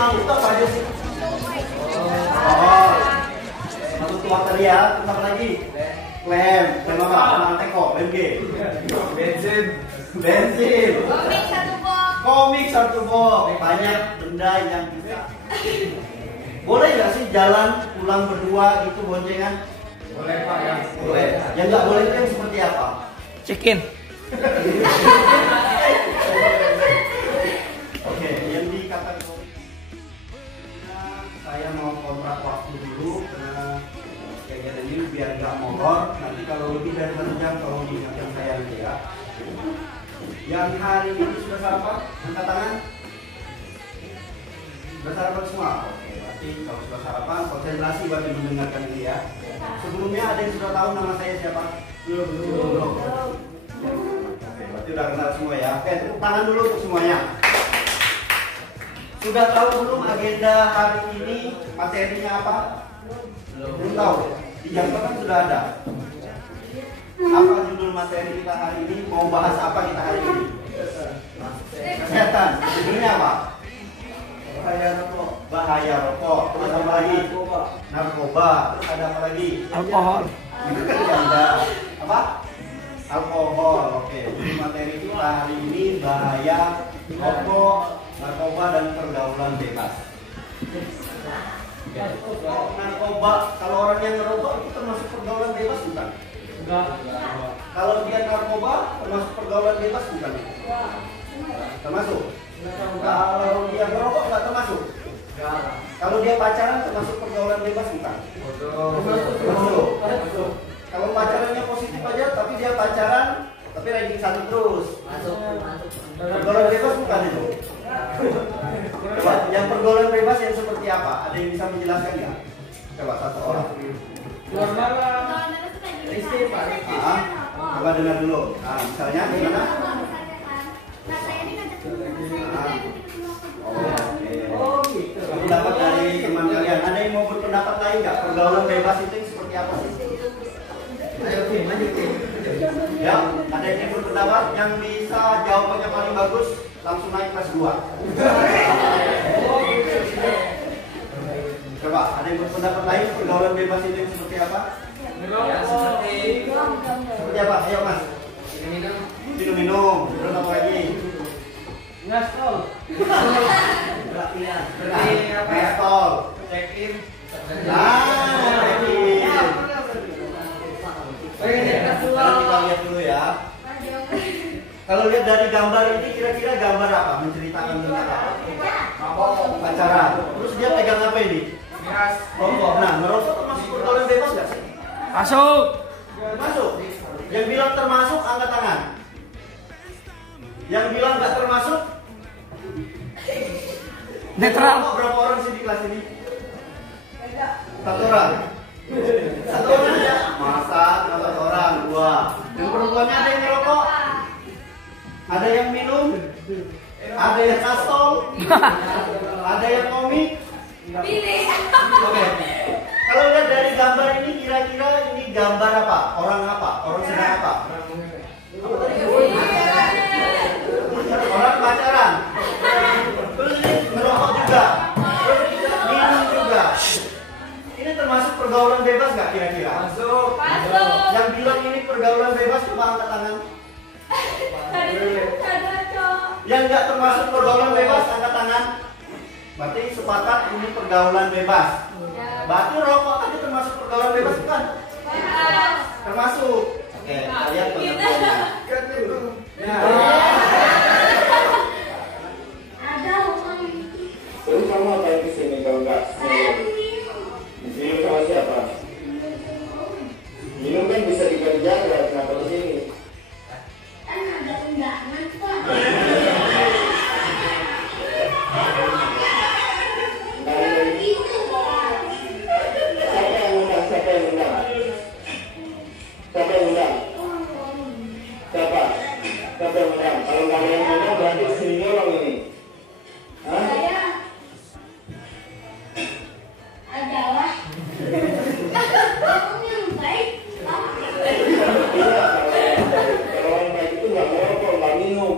mau itu apa aja sih? Oh, satu water ya. Terus apa lagi? Lem. Lem apa? Lem teko. Lem G. Bensin. Bensin. Komik satu box. Komik satu box. Banyak benda yang bisa. Boleh nggak sih jalan pulang berdua gitu boncengan? Boleh Pak ya. Boleh. Yang nggak boleh itu yang seperti apa? Check-in. Oke, yang dikategori saya mau kontrak waktu dulu karena kegiatan ini biar nggak molor. Nanti kalau lebih dari 1 jam tolong diingatkan saya nanti ya. Yang hari ini sudah sarapan? Angkat tangan. Sudah sarapan semua? Oke, berarti kalau sudah sarapan konsentrasi buat yang mendengarkan ini ya. Sebelumnya ada yang sudah tahu nama saya siapa? Belum. Oke, berarti udah kenal semua ya. Oke, tepuk tangan dulu untuk semuanya. Sudah tahu belum agenda hari ini materinya apa? Belum tahu. Di jadwal kan sudah ada. Apa judul materi kita hari ini? Mau bahas apa kita hari ini? Kesehatan. Judulnya apa? Bahaya rokok. Bahaya rokok. Terus apa lagi? Narkoba. Terus ada apa lagi? Alkohol. Itu kan ganda. Apa? Alkohol. Oke. Jadi materi kita hari ini bahaya rokok, narkoba dan pergaulan bebas. Narkoba, kalau orang yang ngerokok itu termasuk pergaulan bebas bukan? Enggak. Kalau dia narkoba termasuk pergaulan bebas bukan? Termasuk. Kalau dia ngerokok nggak termasuk. Kalau dia pacaran termasuk pergaulan bebas bukan? Termasuk. Kalau pacarannya positif aja tapi dia pacaran tapi ranking 1 terus. Pergaulan bebas bukan itu? Coba, yang pergaulan bebas yang seperti apa? Ada yang bisa menjelaskan nggak? Coba satu orang. Keluar malam. Coba dengar dulu. Nah, misalnya gimana? Oke. Pendapat dari teman kalian. Ada yang mau berpendapat lain nggak? Pergaulan bebas itu yang seperti apa sih? Ayo Tim, lanjut Tim. Ya, ada yang berpendapat yang bisa jawabannya paling bagus langsung naik kelas 2. Coba, ada yang berpendapat lain pergaulan bebas itu yang seperti apa? Ya, Seperti apa? Ayo Mas. Minum. Terus apa lagi? Ngaspol. Berarti apa ya? Tol. Check-in. Kita lihat dulu ya. Kalau lihat dari gambar ini kira-kira gambar apa? Menceritakan tentang apa? Pacaran. Terus dia pegang apa ini? Rokok. Nah, merokok termasuk pergaulan bebas nggak sih? Masuk. Masuk. Yang bilang termasuk angkat tangan. Yang bilang nggak termasuk? Netral. Berapa orang sih di kelas ini? 1 orang. 1 orang aja. Masa 1 orang, 2. Dan perempuannya ada yang ngerokok, ada yang minum, ada yang kastol, ada yang komik. Pilih. Oke. Kalau lihat dari gambar ini kira-kira ini gambar apa? Orang apa? Orang sedang apa? Orang pacaran. Terus ini ngerokok juga. Terus minum juga. Ini termasuk pergaulan bebas nggak kira-kira? Masuk. Yang bilang ini pergaulan bebas coba angkat tangan. Yang nggak termasuk pergaulan bebas angkat tangan. Berarti sepakat ini pergaulan bebas. Berarti rokok tadi termasuk pergaulan bebas bukan? Termasuk. Oke, kita lihat pengertiannya. Terus kamu apa yang kesini kalau enggak? Minum sama siapa? Minum kan bisa dijaga, kenapa kesini? Kan ada undangan Pak. Siapa yang undang? Siapa yang undang? Siapa yang undang? Siapa? Siapa yang undang? Kalau nggak ada yang undang berarti kesini nyolong ini. Hah? Saya adalah orang yang baik. Iya, kalau orang baik itu nggak ngerokok, nggak minum.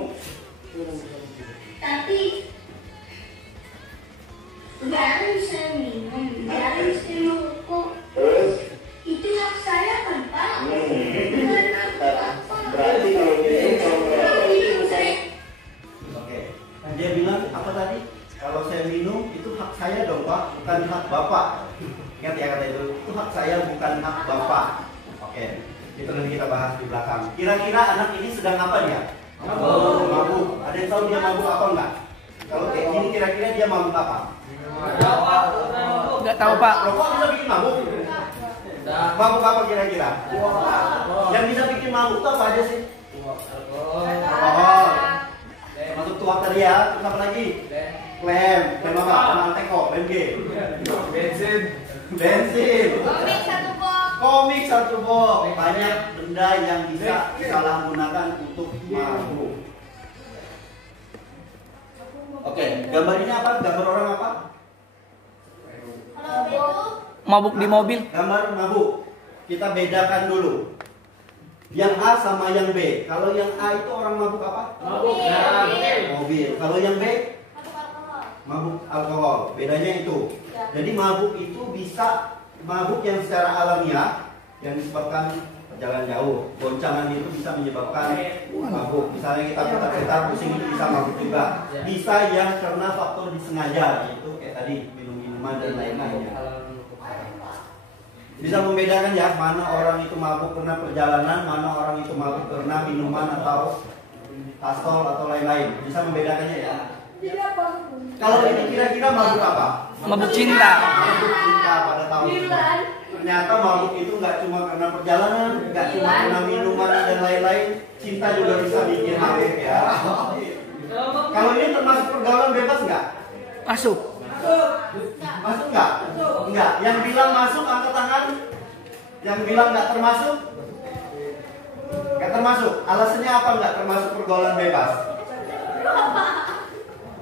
Tapi anak ini sedang apa dia? Mabuk. Ada yang tahu dia mabuk apa enggak? Kalau kayak gini kira-kira dia mabuk apa? Nggak tahu Pak. Rokok bisa bikin mabuk? Mabuk apa kira-kira? Yang bisa bikin mabuk itu apa aja sih? Alkohol. Masuk tuak tadi ya. Terus apa lagi? Lem apa? Kenal teko, lem G. Bensin. Komik satu box. Banyak benda yang bisa disalahgunakan untuk mabuk. Oke, gambar ini apa? Gambar orang apa? Mabuk di mobil. Gambar mabuk. Kita bedakan dulu. Yang A sama yang B. Kalau yang A itu orang mabuk apa? Mobil. Kalau yang B? Mabuk alkohol. Bedanya itu. Jadi mabuk itu bisa mabuk yang secara alamiah yang disebabkan perjalanan jauh. Goncangan itu bisa menyebabkan mabuk. Misalnya kita putar-putar pusing itu bisa mabuk juga. Bisa yang karena faktor disengaja, yaitu kayak tadi minum-minuman dan lain-lainnya. Bisa membedakan ya mana orang itu mabuk karena perjalanan, mana orang itu mabuk karena minuman atau pastol atau lain-lain. Bisa membedakannya ya. Kalau ini kira-kira mabuk apa? Mabuk cinta. Mabuk cinta pada tahun itu. Ternyata mabuk itu nggak cuma karena perjalanan, nggak cuma karena minuman dan lain-lain. Cinta juga bisa bikin mabuk ya. Kalau ini termasuk pergaulan bebas nggak? Masuk. Masuk nggak? Nggak. Yang bilang masuk angkat tangan. Yang bilang nggak termasuk? Nggak termasuk. Alasannya apa nggak termasuk pergaulan bebas?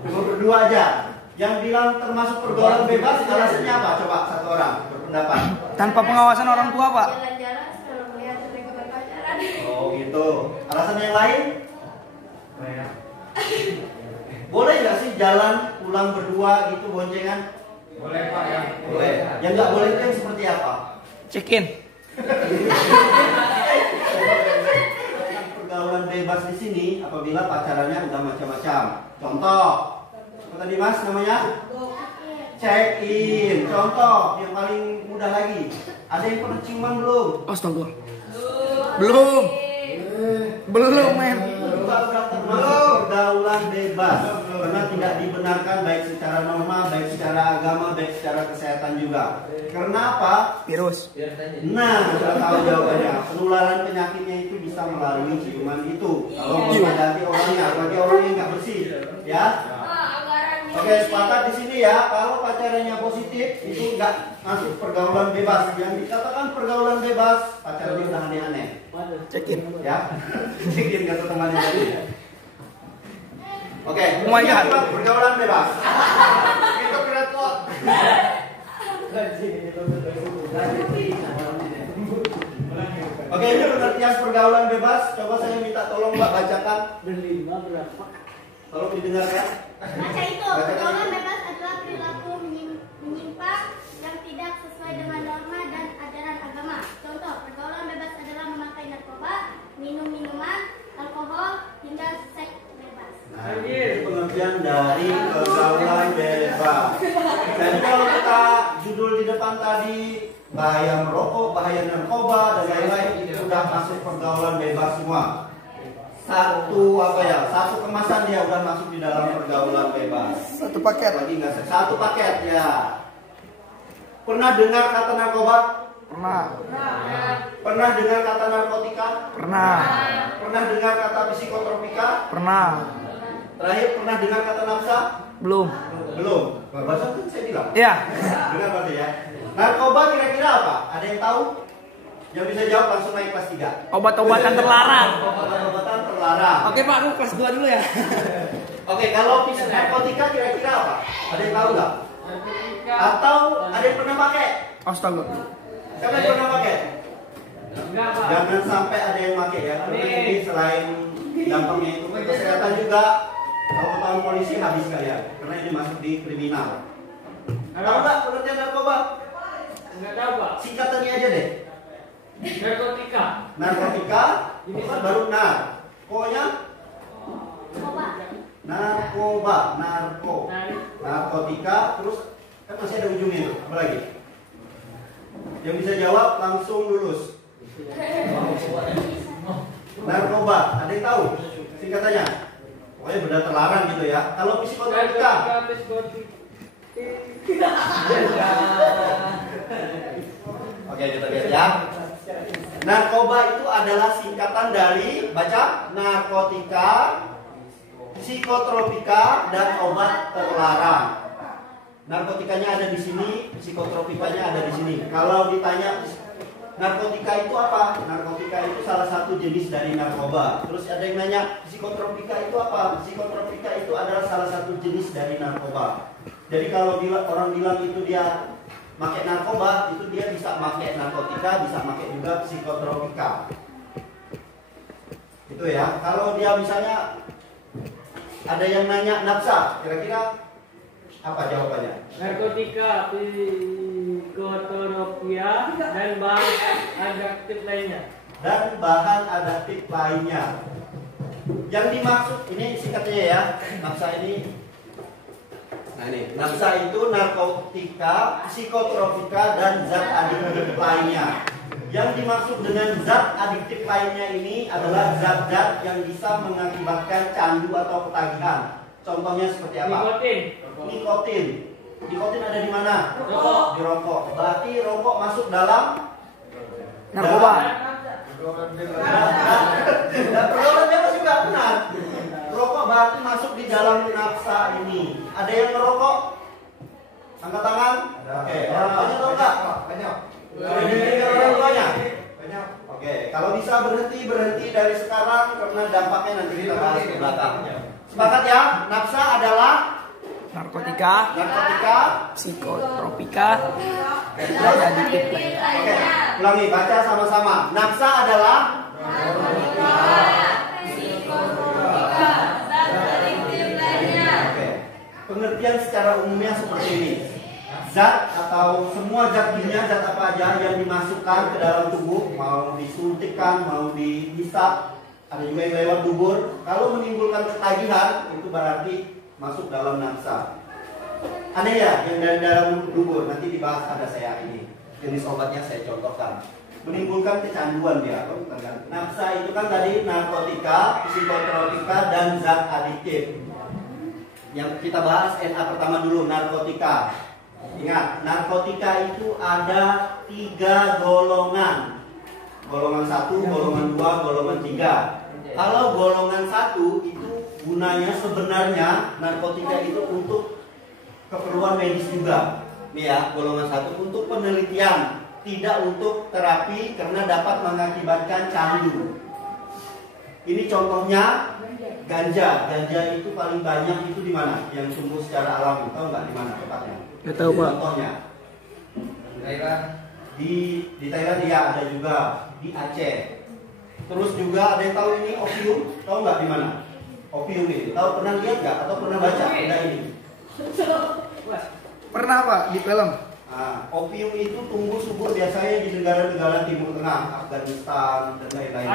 Berdua aja. Yang bilang termasuk pergaulan bebas, alasannya apa? Coba satu orang berpendapat. Tanpa pengawasan orang tua Pak. Jalan-jalan kalau melihat mereka berpacaran. Oh gitu. Alasan yang lain? Boleh nggak sih jalan pulang berdua gitu boncengan? Boleh Pak ya. Boleh. Yang nggak boleh itu yang seperti apa? Check-in. Pergaulan bebas di sini apabila pacarannya udah macam-macam. Contoh, apa tadi Mas namanya? Check in. Contoh yang paling mudah lagi. Ada yang pernah ciuman belum? Astaga. Belum. Belum men. Itu sudah termasuk pergaulan bebas karena tidak dibenarkan baik secara norma, baik secara agama, baik secara kesehatan juga. Karena apa? Virus. Nah, sudah tahu jawabannya. Penularan penyakitnya itu bisa melalui ciuman itu. Kalau menghadapi orangnya, bagi orang yang nggak bersih, ya. Oke, sepakat di sini ya. Kalau pacarannya positif, itu nggak masuk pergaulan bebas. Yang dikatakan pergaulan bebas, pacarnya udah aneh-aneh. Check-in. Ya, bikin kata temannya tadi. Oke, Oh my God. itulah pergaulan bebas. Itu keren kok. Oke, ini pengertian pergaulan bebas. Coba saya minta tolong Mbak bacakan. Tolong didengarkan. Baca itu, pergaulan bebas adalah perilaku menyimpang yang tidak sesuai dengan norma dan ajaran agama. Contoh, pergaulan bebas adalah memakai narkoba, minum minuman, alkohol, hingga seks bebas. Nah, ini pengertian dari pergaulan bebas. Jadi kalau kita judul di depan tadi bahaya merokok, bahaya narkoba dan lain-lain itu sudah masuk pergaulan bebas semua. Satu kemasan dia udah masuk di dalam pergaulan bebas. Satu paket. Lagi nggak satu paket ya. Pernah dengar kata narkoba? Pernah. Pernah dengar kata narkotika? Pernah. Pernah dengar kata psikotropika? Pernah. Terakhir pernah dengar kata nafsa? Belum. Belum. Barusan kan saya bilang. Ya. Dengar berarti ya. Narkoba kira-kira apa? Ada yang tahu? Yang bisa jawab langsung naik kelas 3. Obat-obatan terlarang. Obat-obatan terlarang. Oke Pak, aku kelas 2 dulu ya. Oke, kalau narkotika kira-kira apa? Ada yang tahu nggak? Atau ada yang pernah pakai? Astaga. Siapa yang pernah pakai? Enggak Pak. Jangan sampai ada yang pakai ya. Karena ini selain dampaknya itu ke kesehatan juga, kalau ketahuan polisi habis kalian. Karena ini masuk di kriminal. Tahu nggak pengertian narkoba? Enggak tahu Pak. Singkatannya aja deh. Narkotika. Narkotika, itu kan baru nar. Pokoknya narkoba, narkotika, terus kan masih ada ujungnya itu. Apa lagi? Yang bisa jawab langsung lulus. Narkoba, ada yang tahu singkatannya? Pokoknya benda terlarang gitu ya. Kalau psikotropika, oke kita lihat ya. Narkoba itu adalah singkatan dari, baca, narkotika, psikotropika, dan obat terlarang. Narkotikanya ada di sini, psikotropikanya ada di sini. Kalau ditanya narkotika itu apa? Narkotika itu salah satu jenis dari narkoba. Terus ada yang nanya, psikotropika itu apa? Psikotropika itu adalah salah satu jenis dari narkoba. Jadi kalau orang bilang itu dia pakai narkoba, itu dia bisa pakai narkotika, bisa pakai juga psikotropika. Itu ya. Kalau dia misalnya ada yang nanya nafsa, kira-kira apa jawabannya? Narkotika, psikotropia, dan bahan adaptif lainnya. Dan bahan adaptif lainnya. Yang dimaksud ini singkatnya ya. Nafsa ini. Nah ini, nafsa itu narkotika, psikotropika, dan zat adiktif lainnya. Yang dimaksud dengan zat adiktif lainnya ini adalah zat-zat yang bisa mengakibatkan candu atau ketagihan. Contohnya seperti apa? Nikotin. Nikotin ada di mana? Rokok. Di rokok. Berarti rokok masuk dalam Narkoba. Dan pergaulan bebas juga benar. Rokok berarti masuk di dalam nafsa ini. Ada yang merokok? Angkat tangan. Oke. Orang tuanya tahu nggak? Banyak. Orang tuanya? Banyak. Oke. Kalau bisa berhenti dari sekarang karena dampaknya nanti kita bahas ke belakang. Sepakat ya? Nafsa adalah Narkotika, psikotropika, dan adiktif lainnya. Oke. Ulangi, baca sama-sama. Nafsa adalah pengertian secara umumnya seperti ini. Zat atau semua zat kimia, zat apa aja yang dimasukkan ke dalam tubuh, mau disuntikkan, mau dihisap, ada juga yang lewat dubur. Kalau menimbulkan ketagihan, itu berarti masuk dalam nafsa. Aneh ya, yang dari dalam dubur, nanti dibahas, ada saya ini. Jenis obatnya saya contohkan. Menimbulkan kecanduan dia. Nafsa itu kan tadi narkotika, psikotropika, dan zat adiktif. Yang kita bahas NA pertama dulu, narkotika. Ingat, narkotika itu ada 3 golongan. Golongan 1, golongan 2, golongan 3. Kalau golongan 1 itu gunanya sebenarnya narkotika itu untuk keperluan medis juga. Nih ya, golongan 1 untuk penelitian, tidak untuk terapi karena dapat mengakibatkan candu. Ini contohnya ganja. Ganja itu paling banyak itu di mana? Yang tumbuh secara alami. Tahu nggak di mana tempatnya? Nggak tahu, Pak. Contohnya di Thailand ya, ada juga di Aceh. Terus juga ada yang tahu ini opium? Tahu nggak di mana? Opium ini. Tahu, pernah lihat nggak atau pernah baca benda ini? Pernah Pak di film. Nah, opium itu tumbuh subur biasanya di negara-negara Timur Tengah, Afghanistan dan lain-lain.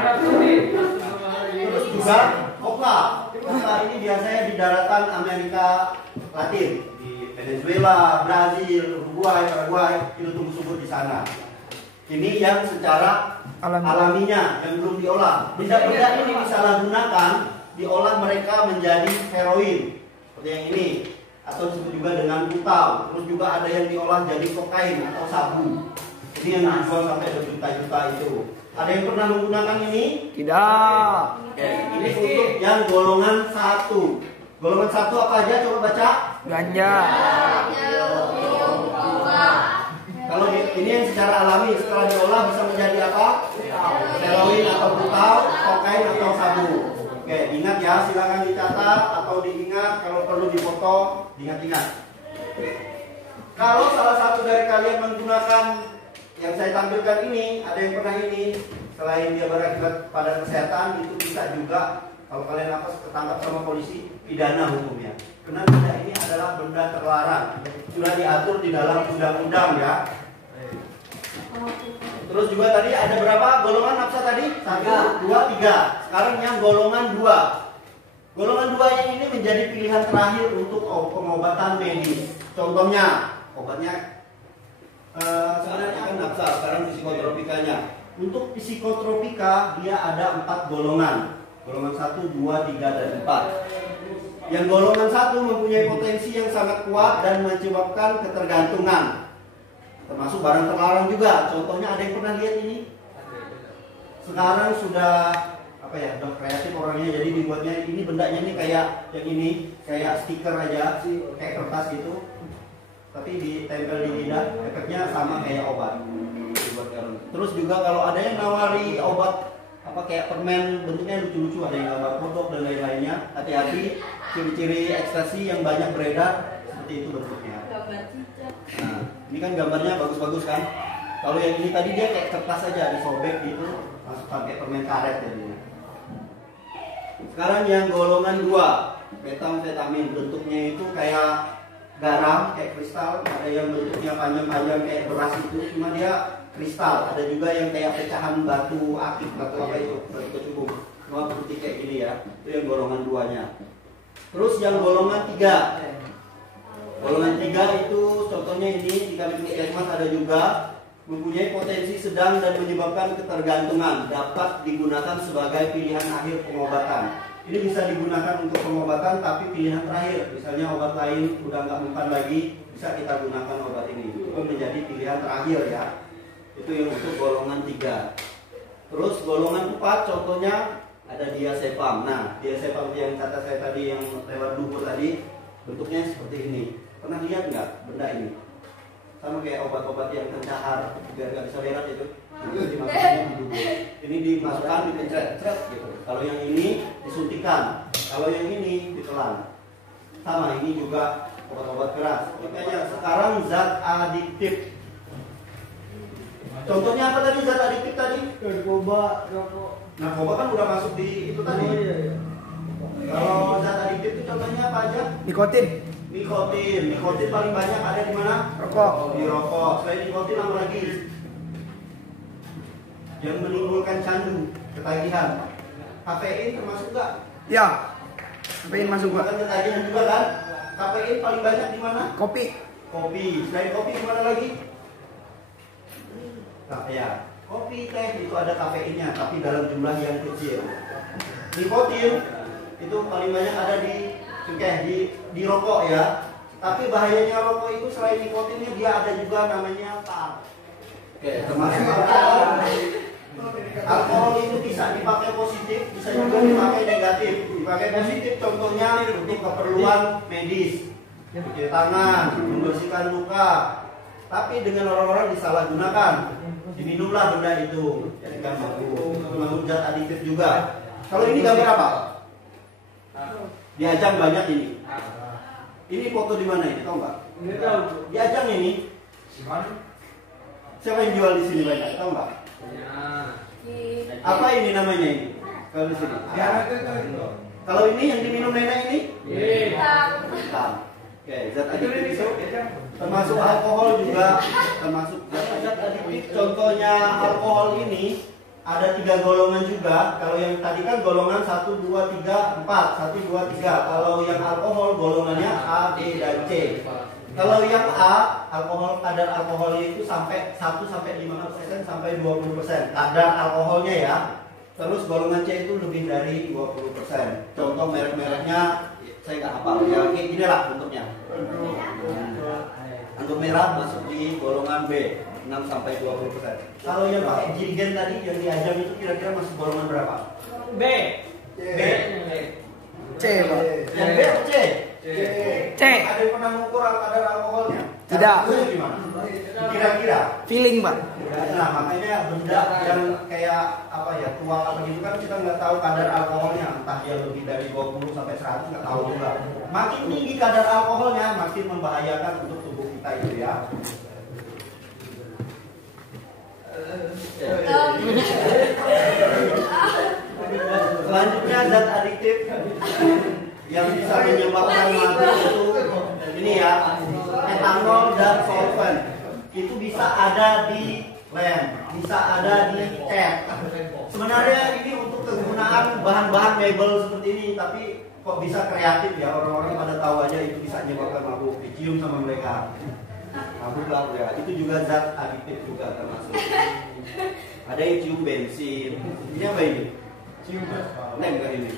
Terus juga coca. Coca ini biasanya di daratan Amerika Latin, di Venezuela, Brazil, Uruguay, Paraguay, itu tumbuh subur di sana. Ini yang secara alaminya, yang belum diolah. Benda-benda ini disalahgunakan, diolah mereka menjadi heroin, seperti yang ini, atau disebut juga dengan kutal. Terus juga ada yang diolah jadi kokain atau sabu. Ini yang dijual sampai berjuta-juta itu. Ada yang pernah menggunakan ini? Tidak. Oke, ini untuk yang golongan 1. Golongan 1 apa aja? Coba baca. Ganja. Kalau ini yang secara alami, setelah diolah bisa menjadi apa? Heroin atau kutal, kokain atau sabu. Oke, ingat ya, silakan dicatat atau diingat, kalau perlu dipoto, diingat-ingat. Kalau salah satu dari kalian menggunakan yang saya tampilkan ini, ada yang pernah ini, selain dia berakibat pada kesehatan, itu bisa juga, kalau kalian ketangkap sama polisi, pidana hukumnya. Karena benda ini adalah benda terlarang, sudah diatur di dalam undang-undang ya. Terus juga tadi ada berapa golongan nafsa tadi? 1, 2, 3. Sekarang yang golongan 2. Golongan 2 yang ini menjadi pilihan terakhir untuk pengobatan medis. Contohnya, obatnya sebenarnya kan nafsa, sekarang psikotropikanya. Untuk psikotropika dia ada 4 golongan. Golongan 1, 2, 3, dan 4. Yang golongan 1 mempunyai potensi yang sangat kuat dan menyebabkan ketergantungan. Termasuk barang terlarang juga. Contohnya ada yang pernah lihat ini? Sekarang sudah apa ya, udah kreatif orangnya, jadi dibuatnya ini bendanya ini kayak yang ini, kayak stiker aja, kayak kertas gitu. Tapi ditempel di lidah, efeknya sama kayak obat. Terus juga kalau ada yang nawari obat apa kayak permen bentuknya lucu-lucu, ada yang gambar kodok dan lain-lainnya, hati-hati, ciri-ciri ekstasi yang banyak beredar seperti itu bentuknya. Nah, ini kan gambarnya bagus-bagus kan. Kalau yang ini tadi dia kayak kertas aja disobek gitu, masuk pakai permen karet jadinya. Sekarang yang golongan 2, metamfetamin, bentuknya itu kayak garam, kayak kristal. Ada yang bentuknya panjang-panjang kayak beras itu, cuma dia kristal. Ada juga yang kayak pecahan batu akik, batu apa itu, batu kecubung, cuma putih kayak gini ya. Itu yang golongan 2-nya. Terus yang golongan 3. Golongan 3 itu contohnya ini di kami puskesmas ada juga, mempunyai potensi sedang dan menyebabkan ketergantungan, dapat digunakan sebagai pilihan akhir pengobatan. Ini bisa digunakan untuk pengobatan tapi pilihan terakhir. Misalnya obat lain udah nggak mempan lagi, bisa kita gunakan obat ini. Itu menjadi pilihan terakhir ya. Itu yang untuk golongan 3. Terus golongan 4 contohnya ada diazepam. Nah, diazepam yang kata saya tadi yang lewat dukur tadi, bentuknya seperti ini. Pernah lihat nggak benda ini? Sama kayak obat-obat yang pencahar biar nggak bisa berat itu. Ini dimasukkan, dipencet-pencet gitu. Kalau yang ini disuntikan, kalau yang ini ditelan. Sama, ini juga obat-obat keras. Makanya sekarang zat adiktif. Contohnya apa tadi zat adiktif tadi? Narkoba, rokok. Narkoba kan udah masuk di itu tadi. Oh, iya. Kalau zat adiktif itu contohnya apa aja? Nikotin. Nikotin. Nikotin paling banyak ada di mana? Rokok. Di rokok. Selain nikotin apa lagi? Yang menimbulkan candu, ketagihan. Kafein termasuk nggak? Ya. Kafein masuk Pak. Bukan ketagihan juga kan? Kafein paling banyak di mana? Kopi. Kopi. Selain kopi di mana lagi? Nah, ya. Kopi, teh itu ada kafeinnya, tapi dalam jumlah yang kecil. Nikotin itu paling banyak ada di rokok ya. Tapi bahayanya rokok itu selain nikotinnya dia ada juga namanya tar. Oke, termasuk alkohol. Alkohol itu bisa dipakai positif, bisa juga dipakai negatif. Dipakai positif contohnya untuk keperluan medis, cuci tangan, membersihkan luka. Tapi dengan orang-orang disalahgunakan, diminumlah benda itu, jadikan mabuk, mengandung zat adiktif juga. Kalau ini gambar apa? Di Ajang banyak ini. Ini foto di mana ini? Tahu nggak? Nggak tahu. Di Ajang ini. Siapa yang jual di sini banyak? Tahu nggak? Apa ini namanya ini? Kalau di sini. Kalau ini yang diminum nenek ini? Hitam. Oke, zat adiktif itu termasuk alkohol juga, termasuk zat adiktif. Contohnya alkohol ini ada 3 golongan juga. Kalau yang tadi kan golongan 1, 2, 3, 4, 1, 2, 3. Kalau yang alkohol golongannya A, B, dan C. Kalau yang A, kadar alkoholnya itu sampai 1 sampai 5% sampai 20%. Kadar alkoholnya ya. Terus golongan C itu lebih dari 20%. Contoh merek-mereknya saya nggak hafal ya, kayak gini lah bentuknya. Anggur merah masuk di golongan B, 6 sampai 20%. Kalau yang pakai jirigen tadi yang di Ajang itu kira-kira masuk golongan berapa? B. B. C Pak. Yang B atau C? C. Ada yang pernah mengukur kadar alkoholnya? Tidak. Caranya gimana? Kira-kira? Feeling Pak. Nah, makanya benda yang kayak apa ya, tua apa gitu kan kita nggak tahu kadar alkoholnya, entah dia lebih dari 20 sampai 100 nggak tahu juga. Makin tinggi kadar alkoholnya makin membahayakan untuk tubuh kita itu ya. Selanjutnya zat adiktif yang bisa menyebabkan mabuk itu ini ya, etanol dan solvent. Itu bisa ada di lem, bisa ada di cat. Sebenarnya ini untuk kegunaan bahan-bahan mebel seperti ini, tapi kok bisa kreatif ya, orang-orang pada tahu aja itu bisa menyebabkan mabuk, dicium sama mereka. Mabuk lah ya, itu juga zat adiktif juga termasuk. Ada yang cium bensin. Ini apa ini? Lem nggak ini?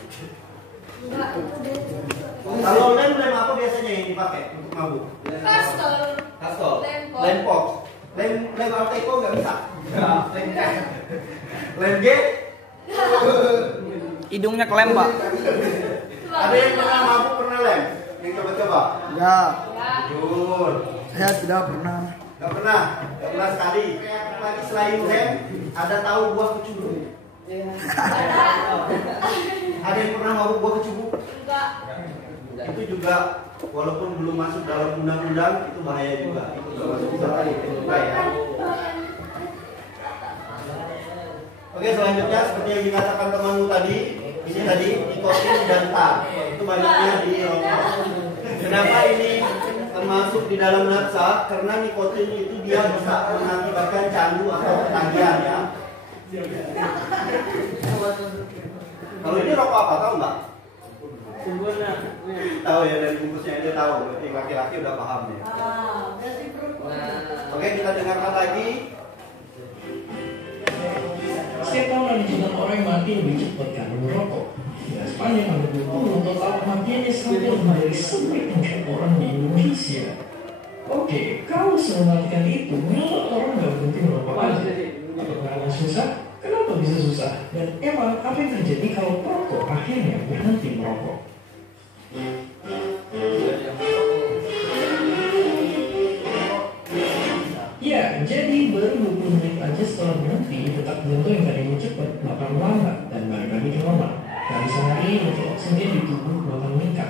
Kalau lem apa biasanya yang dipakai untuk mabuk? Kastol. Lem pop. Lem Alteco nggak bisa. Lem G. Hidungnya kelem, Pak. Ada yang pernah mabuk pernah lem? Yang coba-coba? Enggak. Jujur. Saya tidak pernah. Gak pernah sekali. Lagi selain lem, ada tahu buah kecubu? Ada yang pernah mabuk buah kecubu? Itu juga walaupun belum masuk dalam undang-undang itu bahaya juga. Itu juga masuk tadi ya. Oke, selanjutnya seperti yang dikatakan temanmu tadi, ini tadi nikotin dan tar. Itu banyaknya di rokok. Kenapa ini termasuk di dalam nafsa? Karena nikotin itu dia bisa mengakibatkan candu atau ketagihan ya. Kalau ini rokok apa tahu nggak? Tahu ya, dari bungkusnya dia tahu. Berarti laki-laki udah paham ya. Oke, kita dengarkan lagi. Setiap tahun ada jutaan orang yang mati lebih cepat karena merokok. Ya, sepanjang abad 20, total kematiannya sampai lebih dari 1 orang di Indonesia. Oke, kalau semematikan itu, mengapa orang nggak berhenti merokok aja? Apa karena susah? Kenapa bisa susah? Dan emang apa yang terjadi kalau perokok akhirnya berhenti merokok? Ya, jadi baru 20 menit aja setelah berhenti, detak jantung yang tadinya cepat bakal melambat dan balik lagi ke normal. Dari sehari, level oksigen di tubuh bakal meningkat,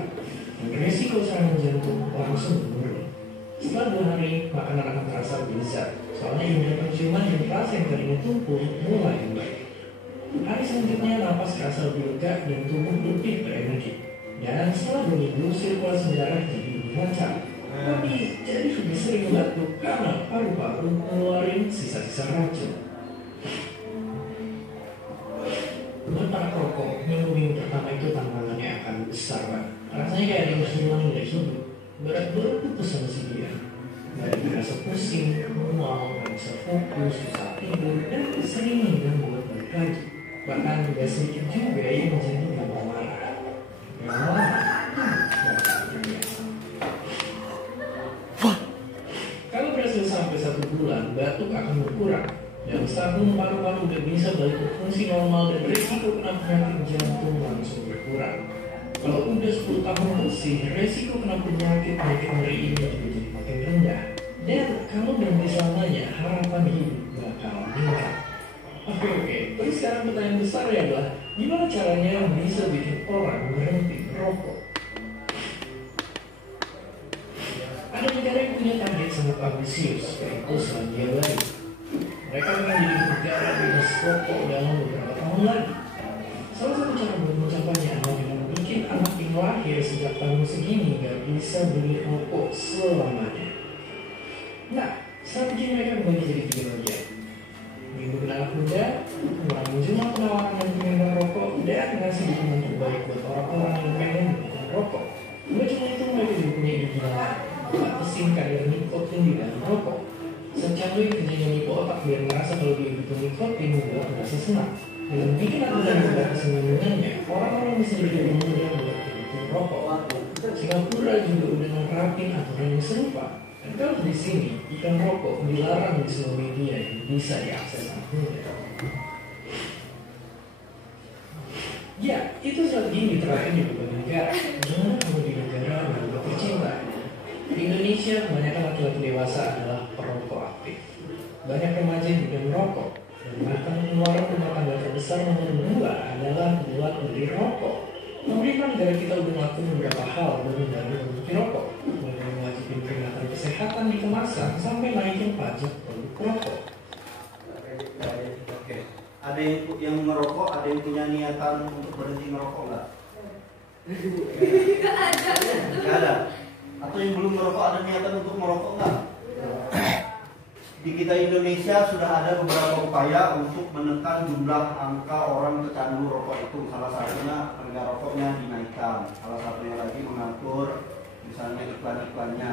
dan resiko serangan jantung langsung menurun. Setelah 2 hari, makanan akan terasa lebih lezat, soalnya indera penciuman dan rasa yang tadinya tumpul mulai membaik. Hari selanjutnya, napas terasa lebih lega dan tubuh lebih berenergi. Dan setelah 2 minggu, sirkulasi darah jadi lebih lancar. Tapi jadi lebih sering batuk karena paru-paru mengeluarkan sisa-sisa racun. Buat para perokok, minggu-minggu pertama itu tantangannya akan besar banget. Rasanya kayak ada yang hilang dari hidup. Berat putus sama si dia. Gak ada rasa pusing, mual, gak bisa fokus, susah tidur, dan sering mengganggu buat balik lagi. Bahkan gak sedikit juga yang menjadi gampang marah. Kalau berhasil sampai 1 bulan, batuk akan berkurang. Dan setahun paru-paru udah bisa balik berfungsi normal dan resiko kena penyakit jantung langsung berkurang. Kalau udah 10 tahun bersih, resiko kena penyakit ngeri ini juga jadi makin rendah. Dan kalau berhenti selamanya, harapan hidup bakal meningkat. Oke, terus sekarang pertanyaan besarnya adalah gimana caranya bisa bikin orang berhenti merokok? Ada negara yang punya target sangat ambisius, yaitu Selandia Baru. Mereka ingin jadi negara bebas rokok dalam beberapa tahun lagi. Salah satu cara buat mencapainya adalah dengan bikin anak yang lahir sejak tahun segini gak bisa beli rokok selamanya. Nah, strategi mereka bagi jadi 3 bagian. Melindungi anak muda, mengurangi jumlah penawaran dan pengiriman rokok, dan ngasih dukungan terbaik buat orang-orang yang pengen bukan rokok. Cuma itu mereka juga punya ide lain, batasin kadar nikotin di dalam rokok. Secandu yang kerjanya nipu otak biar merasa kalau dia butuh nikotin juga merasa senang. Dengan bikin aturan yang batasin minumannya, orang-orang bisa jadi lebih mudah buat berhenti rokok. Singapura juga udah nerapin aturan yang serupa. Dan kalau di sini, iklan rokok dilarang di semua media yang bisa diakses anak muda. Ya, itu strategi yang diterapkan di beberapa negara. Gimana kalau di negara yang tercinta? Di Indonesia, kebanyakan laki-laki dewasa adalah perokok aktif. Banyak remaja yang juga merokok. Dan bahkan pengeluaran rumah tangga terbesar nomor 2 adalah buat beli rokok. Pemerintah negara kita udah melakukan beberapa hal demi berhenti rokok. Mulai mewajibkan peringatan kesehatan di kemasan sampai naikin pajak produk rokok. Oke. Ada yang merokok, ada yang punya niatan untuk berhenti merokok nggak? Nggak ada. Atau yang belum merokok ada niatan untuk merokok nggak? Di kita Indonesia sudah ada beberapa upaya untuk menekan jumlah angka orang pecandu rokok itu. Salah satunya harga rokoknya dinaikkan. Salah satunya lagi mengatur misalnya iklan-iklannya.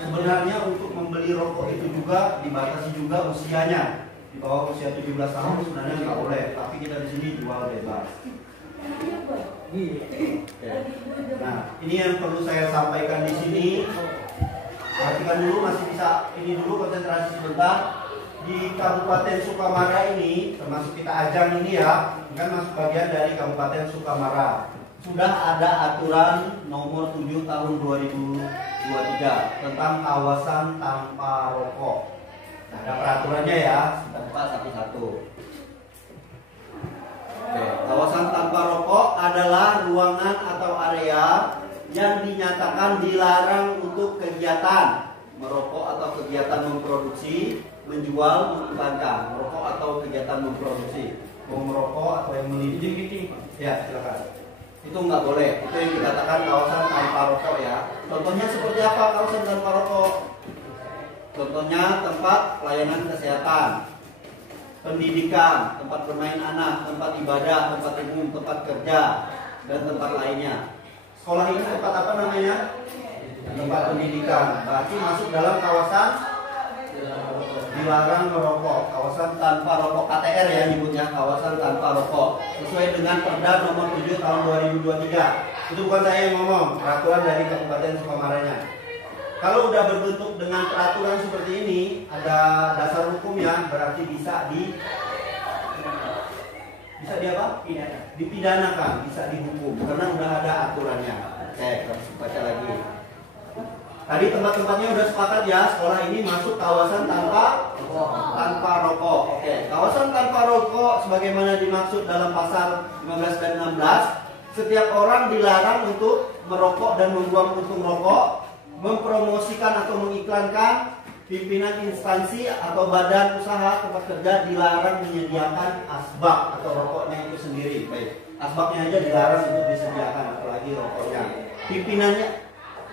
Sebenarnya untuk membeli rokok itu juga dibatasi juga usianya. Di bawah usia 17 tahun sebenarnya nggak boleh, tapi kita di sini jual bebas. Nah, ini yang perlu saya sampaikan di sini. Perhatikan dulu, masih bisa ini dulu, konsentrasi sebentar. Di Kabupaten Sukamara ini, termasuk kita Ajang ini ya, kan masuk bagian dari Kabupaten Sukamara. Sudah ada aturan nomor 7 tahun 2023 tentang kawasan tanpa rokok. Nah, ada peraturannya ya, kita buka satu-satu. Oke, kawasan tanpa rokok adalah ruangan atau area yang dinyatakan dilarang untuk kegiatan merokok atau kegiatan memproduksi, menjual, mengiklankan merokok atau kegiatan memproduksi, mau merokok atau yang melindungi. Ya, silakan. Itu nggak boleh. Itu yang dikatakan kawasan tanpa rokok ya. Contohnya seperti apa kawasan tanpa rokok? Contohnya tempat pelayanan kesehatan, pendidikan, tempat bermain anak, tempat ibadah, tempat umum, tempat kerja, dan tempat lainnya. Sekolah ini tempat apa namanya? Tempat pendidikan. Berarti masuk dalam kawasan dilarang merokok, kawasan tanpa rokok, KTR ya nyebutnya, kawasan tanpa rokok, sesuai dengan Perda nomor 7 tahun 2023. Itu bukan saya yang ngomong, peraturan dari Kabupaten Sukamaranya. Kalau udah berbentuk dengan peraturan seperti ini, ada dasar hukumnya, berarti bisa apa? Dipidanakan, bisa dihukum, karena udah ada aturannya. Oke, baca lagi. Tadi tempat-tempatnya udah sepakat ya, sekolah ini masuk kawasan tanpa rokok. Oke, kawasan tanpa rokok sebagaimana dimaksud dalam pasal 15 dan 16, setiap orang dilarang untuk merokok dan membuang puntung rokok, mempromosikan atau mengiklankan, pimpinan instansi atau badan usaha tempat kerja dilarang menyediakan asbak atau rokoknya itu sendiri. Baik, asbaknya aja dilarang untuk disediakan, apalagi rokoknya.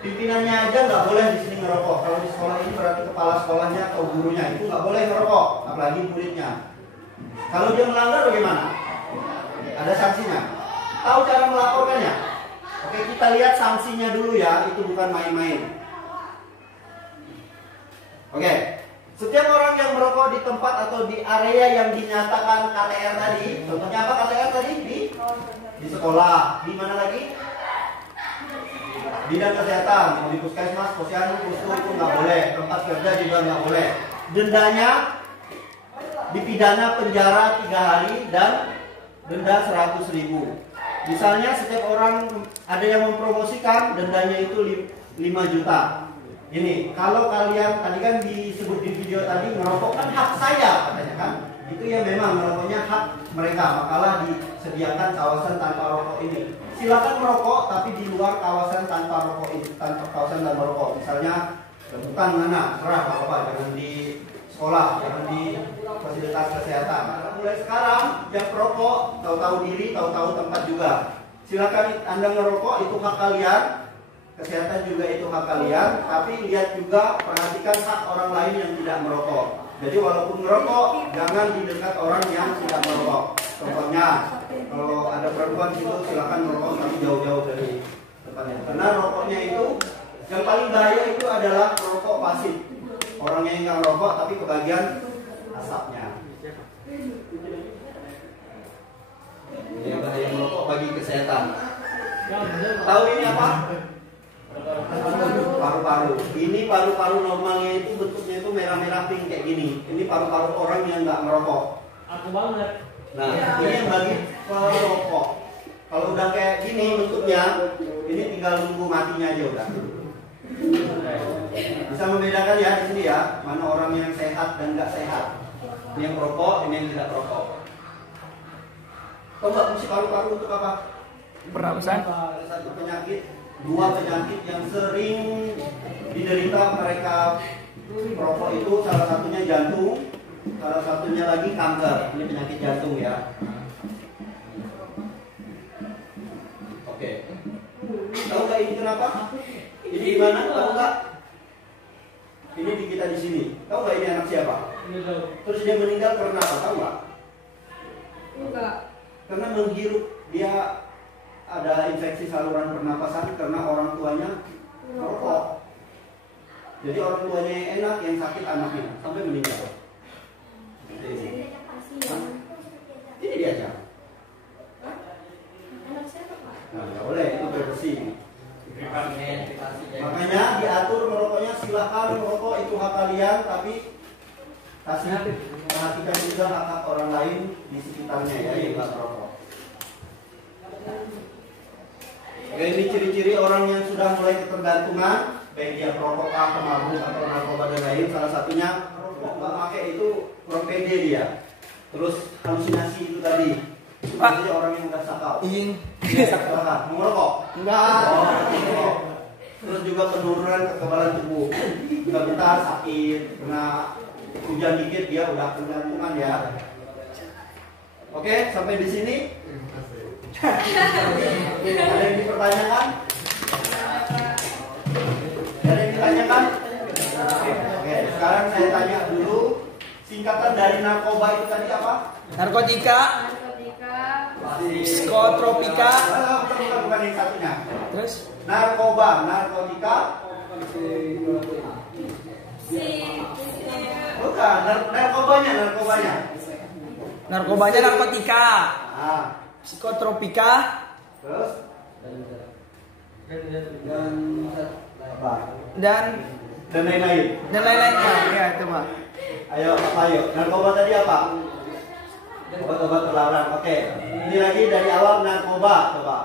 Pimpinannya aja nggak boleh di sini ngerokok. Kalau di sekolah ini berarti kepala sekolahnya atau gurunya itu nggak boleh ngerokok, apalagi muridnya. Kalau dia melanggar bagaimana? Ada sanksinya. Tahu cara melaporkannya? Oke, kita lihat sanksinya dulu ya. Itu bukan main-main. Oke, setiap orang yang merokok di tempat atau di area yang dinyatakan KTR tadi, contohnya apa KTR tadi? Di sekolah. Di mana lagi? Bidang kesehatan, mau di puskesmas, posyandu, pustu itu nggak boleh. Tempat kerja juga nggak boleh. Dendanya dipidana penjara 3 hari dan denda 100.000. Misalnya setiap orang ada yang mempromosikan, dendanya itu 5 juta. Ini kalau kalian tadi kan disebut di video tadi ngerokok kan hak saya katanya kan. Itu ya memang merokoknya hak mereka, makalah disediakan kawasan tanpa rokok ini. Silakan merokok tapi di luar kawasan tanpa rokok ini, kawasan tanpa rokok. Misalnya bukan mana, serah apa-apa, jangan di sekolah, jangan di fasilitas kesehatan. Karena mulai sekarang yang perokok tahu-tahu diri, tahu-tahu tempat juga. Silakan Anda ngerokok, itu hak kalian. Kesehatan juga itu hak kalian, tapi lihat juga, perhatikan hak orang lain yang tidak merokok. Jadi walaupun merokok, jangan di dekat orang yang tidak merokok. Contohnya, kalau ada perempuan itu silakan merokok tapi jauh-jauh dari tempatnya. Karena rokoknya itu yang paling bahaya itu adalah merokok pasif. Orangnya yang nggak merokok tapi kebagian asapnya. Ini bahaya merokok bagi kesehatan. Tahu ini apa? Paru-paru. Ini paru-paru normalnya itu bentuknya itu merah-merah pink kayak gini. Ini paru-paru orang yang nggak merokok. Aku banget. Nah, ini yang bagi perokok. Kalau udah kayak gini bentuknya, ini tinggal nunggu matinya aja udah. Bisa membedakan ya di sini ya, mana orang yang sehat dan nggak sehat. Ini yang perokok, ini yang tidak perokok. Tahu nggak fungsi paru-paru untuk apa? Pernapasan. Ada satu penyakit, 2 penyakit yang sering diderita mereka perokok itu, salah satunya jantung, salah satunya lagi kanker. Ini penyakit jantung ya. Oke. Tahu nggak ini kenapa? Ini di mana? Tahu nggak? Ini di kita di sini. Tahu nggak ini anak siapa? Terus dia meninggal karena apa? Tahu nggak? Enggak. Karena menghirup, dia ada infeksi saluran pernapasan karena orang tuanya merokok. Jadi orang tuanya yang enak, yang sakit anaknya sampai meninggal. kalian, tapi kasih perhatikan juga hak orang lain di sekitarnya ya, yang nggak merokok. Oke, ini ciri-ciri orang yang sudah mulai ketergantungan, baik dia perokok, pemabuk atau narkoba dan lain. Salah satunya nggak pakai itu kurang pede dia. Terus halusinasi itu tadi. Itu orang yang udah sakau. Ingin. Mau merokok? Enggak. Oh, merokok. Terus juga penurunan kekebalan tubuh. Nggak bentar sakit, kena hujan dikit dia udah ketergantungan ya. Oke, sampai di sini. Ada yang dipertanyakan? Ada yang ditanyakan? Oke, sekarang saya tanya dulu, singkatan dari narkoba itu tadi apa? Narkotika, psikotropika, Bukan yang satunya. terus Narkoba, narkotika. Bukan, narkobanya. narkobanya narkotika, Nah, psikotropika, terus dan dan lain-lain. lain-lainnya. Ya itu Pak. Ayo, narkoba tadi apa? Obat-obat terlarang. Oke. Ini lagi dari awal narkoba, coba.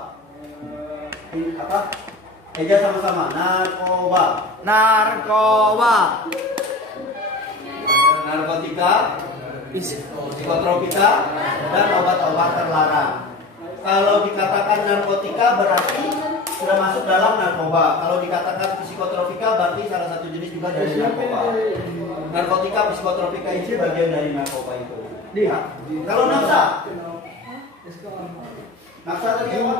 Ini apa? Eja sama-sama. Narkoba. Narkoba, Narkotika, psikotropika, dan obat-obat terlarang. Kalau dikatakan narkotika berarti sudah masuk dalam narkoba. Kalau dikatakan psikotropika berarti salah satu jenis juga dari narkoba. Narkotika, psikotropika itu bagian dari narkoba itu. Lihat. Kalau nafsa tadi apa?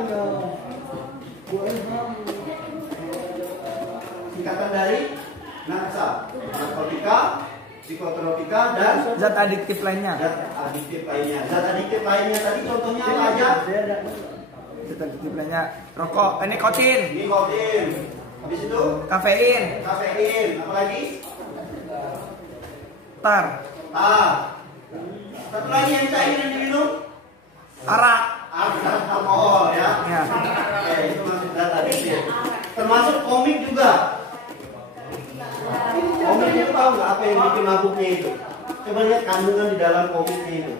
Singkatan dari nafsa, narkotika, psikotropika, dan zat adiktif lainnya. zat adiktif lainnya. Zat adiktif lainnya tadi contohnya apa aja? Zat adiktif lainnya, rokok, nikotin, Nikotin. Habis itu kafein, kafein. Apa lagi? tar, Satu lagi yang cair yang diminum? arak. Alkohol ya. Ya. Oke, itu masuk zat adiktif. Termasuk komik juga. Komik itu tahu nggak apa yang bikin mabuknya itu? Coba lihat kandungan di dalam komiknya itu.